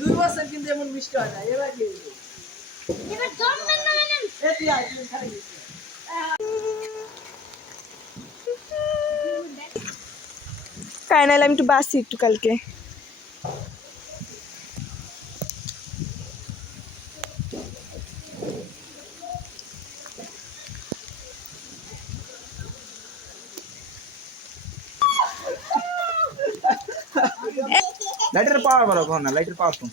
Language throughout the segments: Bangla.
2 বছর কিন্তু এমন মিষ্টি হয় না এবার কি এবার জন্মের নামে নেন এটি আইছে খালি কাইনাল আমি একটু বাসি একটু কালকে লাইটের পাওয়ার বড় কোন না লাইটের পাওয়ার কোন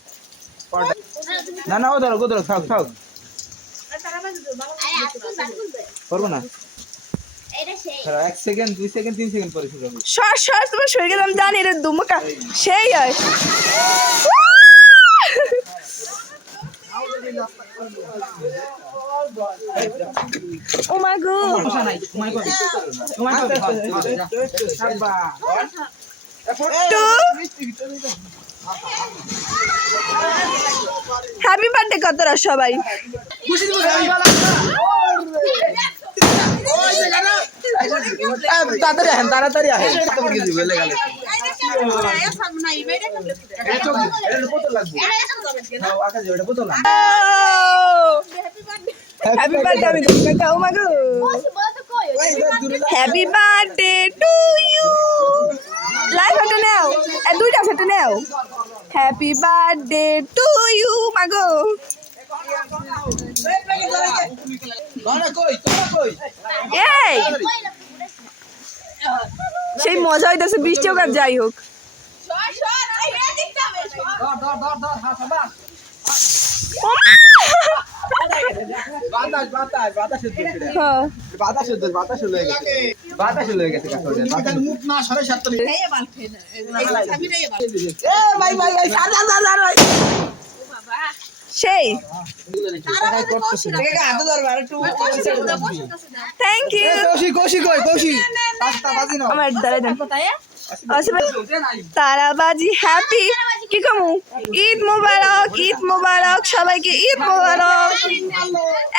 না না ও ধরো গো ধরো খাও খাও করবো না এক সেকেন্ড 2 সেকেন্ড 3 সেকেন্ড পরে শুরু হবে সর সর তোমার শরীরে আমি জানি রে দুমকা সেই হয় ও মাই গড সমস্যা নাই তোমায় কই তোমায় কই সাবা হ্যাপি বার্থডে কতরা সবাই খুশি দিব তাড়াতাড়ি আহে তোমার কি দিবে লেগে গেলে হ্যাপি বার্থডে আমি তোমাকে ও মা গো হ্যাপি বার্থডে টু ইউ লাইভ হাতে নাও এ দুইটা হাতে নাও হ্যাপি বার্থডে টু ইউ মা গো এই সেই মজা হইতেছে বৃষ্টি হোক আর যাই হোক সেই থ্যাংক ইউ আমার দাঁড়াই দেন তারাবাজি হ্যাপি কি কমু ঈদ মোবারক সবাইকে ঈদ মোবারক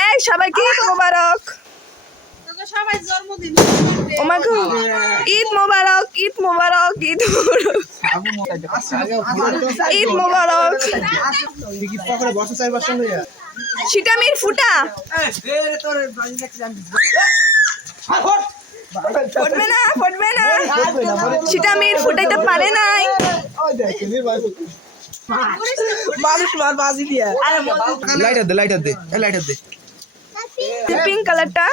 এই সবাইকে ঈদ মোবারক ও মা গো ঈদ মোবারক ঈদ মোবারক সিটামির ফুটা পড়বে না সিটামির ফুটাইতে পারে নাই লাইটার দে পিঙ্ক কালারটা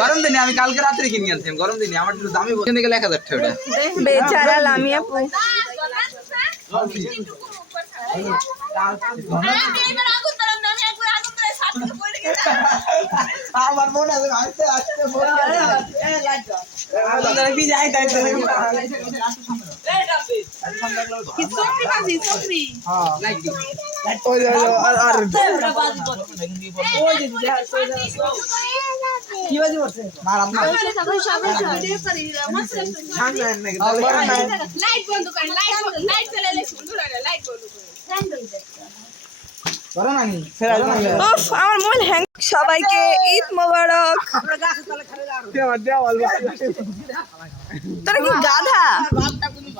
গরম দিনে আমি কালকে রাত্রে কিনে আনছিলাম গরম দিনে আমার একটু দামি বলতে গেলে 1000 টাকা বেচারা লামিয়া আপু আমার মনে আছে আস্তে আস্তে বলে কি যাই তাই তো কি সফরি হ্যাঁ লাইট ওই আর কি বাজি করছে মার আপনা লাইট বন্ধ করেন লাইট চলে এলে সুন্দর লাগে লাইট বন্ধ করেন উফ আমার মন হ্যাং সবাইকে ঈদ মোবারক তোরা কি গাধা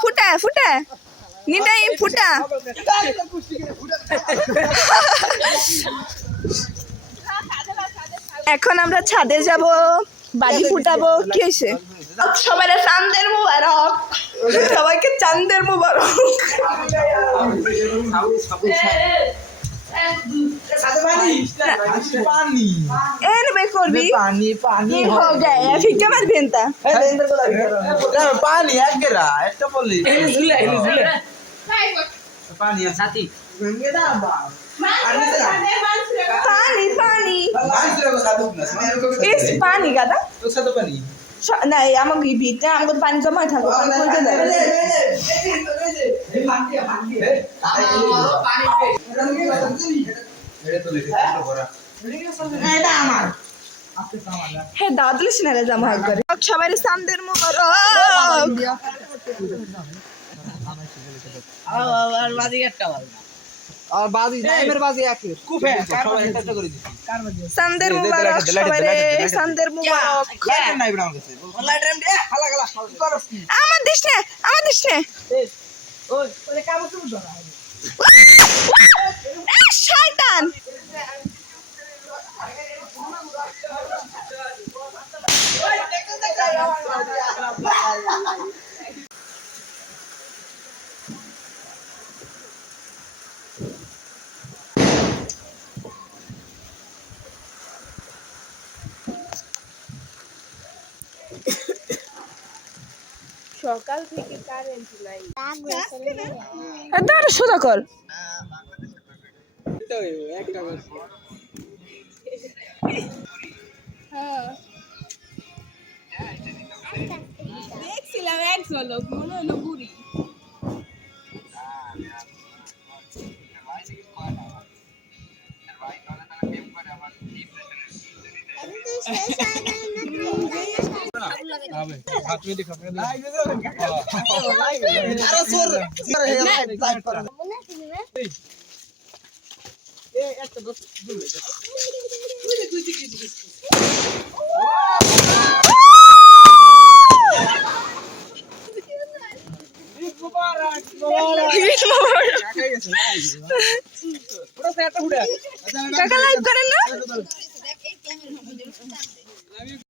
ফুটা নিটাই ফুটা এখন আমরা ছাদে যাব বাজি ফুটাবো কি হয়েছে সবাইকে চাঁদের মোবারক पानी हो गया फिर क्या मत भेंता पानी है गिरा একটা বলি पानी है साथी पानी इस पानी का था तो साथ पानी नहीं আমাকে ভিতরে আমাকে পানি জমা থাকো পানি বলতে দাও হ্যাঁ দাদুল সিনারে জমা করে সবাই সামদের মোবারক আর বাজি একটা বল আর বাজি নাইমের বাজি একই কুফে সবাই একটা করে দিছি সান্দের মুবারক সবাইরে সান্দের মুবারক লাইট নাই বড় আমাকে লাইট টাইম দে হালা গলা করস কি আমার দিস না ওই ওরে কাগজ তুমি ধরা এ শয়তান সকাল থেকে কারেন্ট নাই দাঁড়া সোজা কর একটা হ্যাঁ দেখছিলাম এক ঝলক মনে হলো বুড়ি আরে সর লাইট করা এ একটা দস কাকা লাইভ করেন না